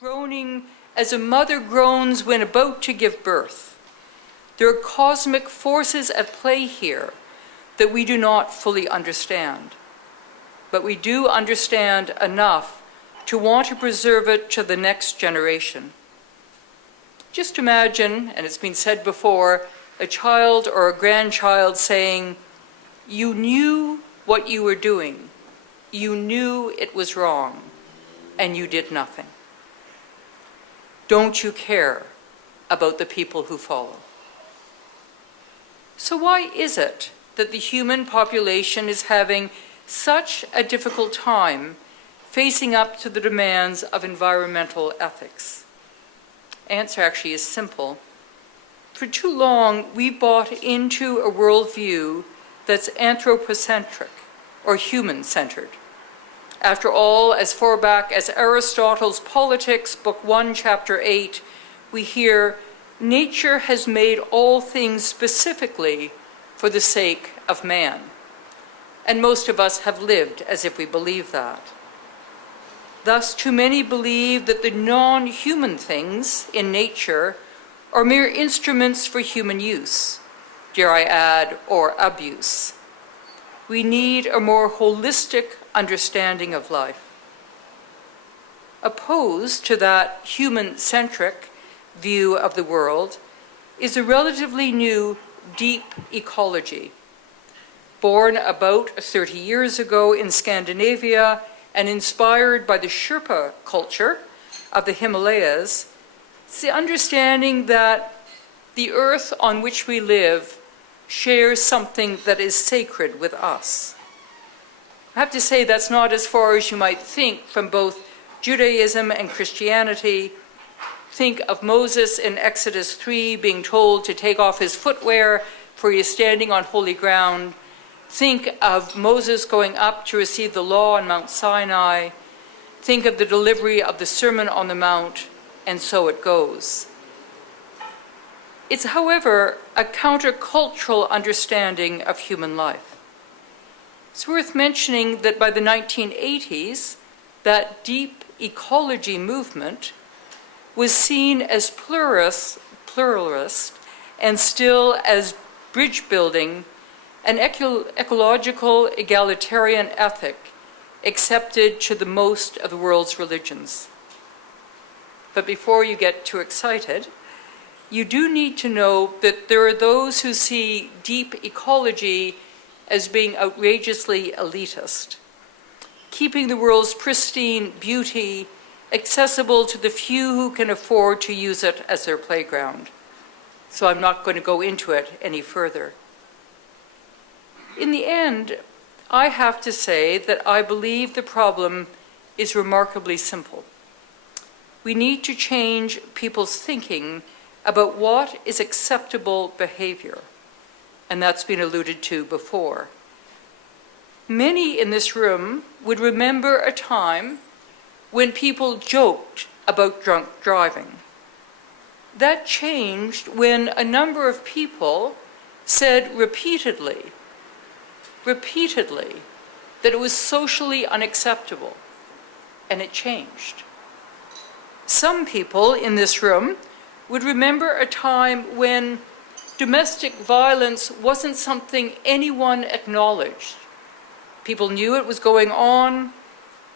groaning as a mother groans when about to give birth. There are cosmic forces at play here that we do not fully understand. But we do understand enough to want to preserve it to the next generation. Just imagine, and it's been said before, a child or a grandchild saying, "You knew what you were doing. You knew it was wrong, and you did nothing. Don't you care about the people who follow?" So why is it that the human population is having such a difficult time facing up to the demands of environmental ethics? Answer actually is simple. For too long, we bought into a worldview that's anthropocentric or human-centered. After all, as far back as Aristotle's Politics, Book 1, Chapter 8, we hear, "Nature has made all things specifically for the sake of man." And most of us have lived as if we believe that. Thus, too many believe that the non-human things in nature are mere instruments for human use, dare I add, or abuse. We need a more holistic understanding of life. Opposed to that human-centric view of the world is a relatively new deep ecology. Born about 30 years ago in Scandinavia and inspired by the Sherpa culture of the Himalayas, it's the understanding that the earth on which we live shares something that is sacred with us. I have to say that's not as far as you might think from both Judaism and Christianity. Think of Moses in Exodus 3 being told to take off his footwear for he is standing on holy ground. Think of Moses going up to receive the law on Mount Sinai. Think of the delivery of the Sermon on the Mount, and so it goes. It's, however, a countercultural understanding of human life. It's worth mentioning that by the 1980s, that deep ecology movement was seen as pluralist and still as bridge building, an ecological egalitarian ethic accepted to the most of the world's religions. But before you get too excited, you do need to know that there are those who see deep ecology as being outrageously elitist, keeping the world's pristine beauty accessible to the few who can afford to use it as their playground. So I'm not going to go into it any further. In the end, I have to say that I believe the problem is remarkably simple. We need to change people's thinking about what is acceptable behavior, and that's been alluded to before. Many in this room would remember a time when people joked about drunk driving. That changed when a number of people said repeatedly, that it was socially unacceptable, and it changed. Some people in this room would remember a time when domestic violence wasn't something anyone acknowledged. People knew it was going on,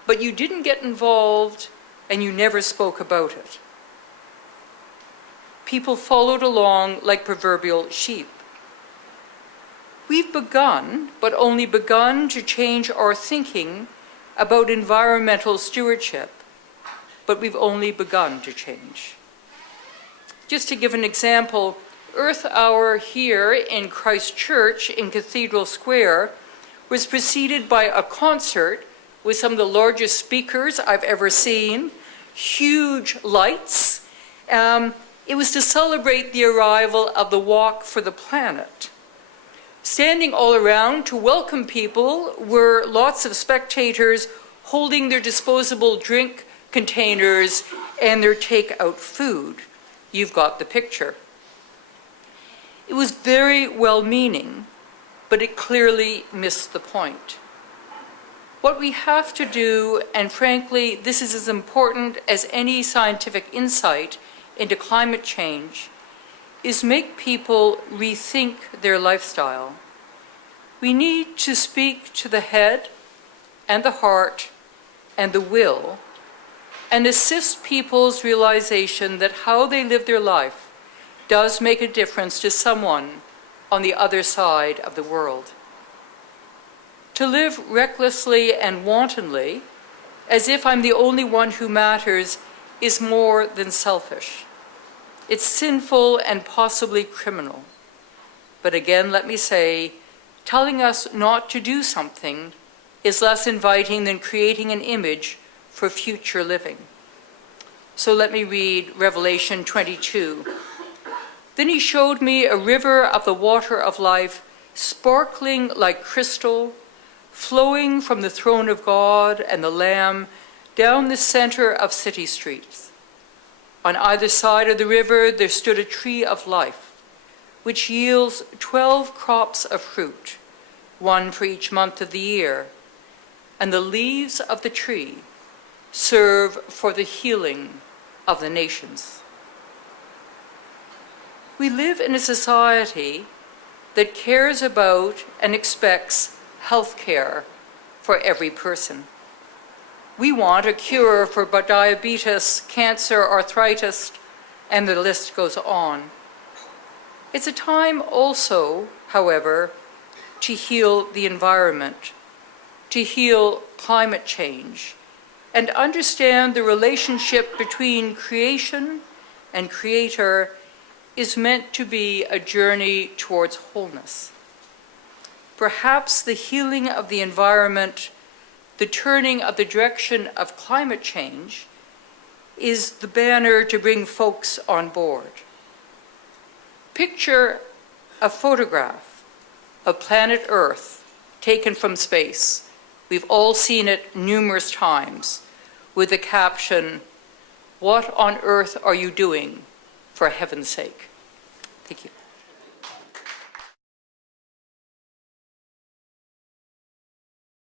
but you didn't get involved and you never spoke about it. People followed along like proverbial sheep. We've begun, but only begun, to change our thinking about environmental stewardship, but we've only begun to change. Just to give an example, Earth Hour here in Christchurch in Cathedral Square was preceded by a concert with some of the largest speakers I've ever seen, huge lights. It was to celebrate the arrival of the Walk for the Planet. Standing all around to welcome people were lots of spectators holding their disposable drink containers and their takeout food. You've got the picture. It was very well-meaning, but it clearly missed the point. What we have to do, and frankly, this is as important as any scientific insight into climate change, is make people rethink their lifestyle. We need to speak to the head and the heart and the will and assist people's realization that how they live their life does make a difference to someone on the other side of the world. To live recklessly and wantonly, as if I'm the only one who matters, is more than selfish. It's sinful and possibly criminal. But again, let me say, telling us not to do something is less inviting than creating an image for future living. So let me read Revelation 22. Then he showed me a river of the water of life, sparkling like crystal, flowing from the throne of God and the Lamb down the center of city streets. On either side of the river there stood a tree of life, which yields 12 crops of fruit, one for each month of the year, and the leaves of the tree serve for the healing of the nations. We live in a society that cares about and expects health care for every person. We want a cure for diabetes, cancer, arthritis, and the list goes on. It's a time also, however, to heal the environment, to heal climate change, and understand the relationship between creation and creator is meant to be a journey towards wholeness. Perhaps the healing of the environment, the turning of the direction of climate change, is the banner to bring folks on board. Picture a photograph of planet Earth taken from space. We've all seen it numerous times, with the caption, "What on earth are you doing, for heaven's sake?" Thank you.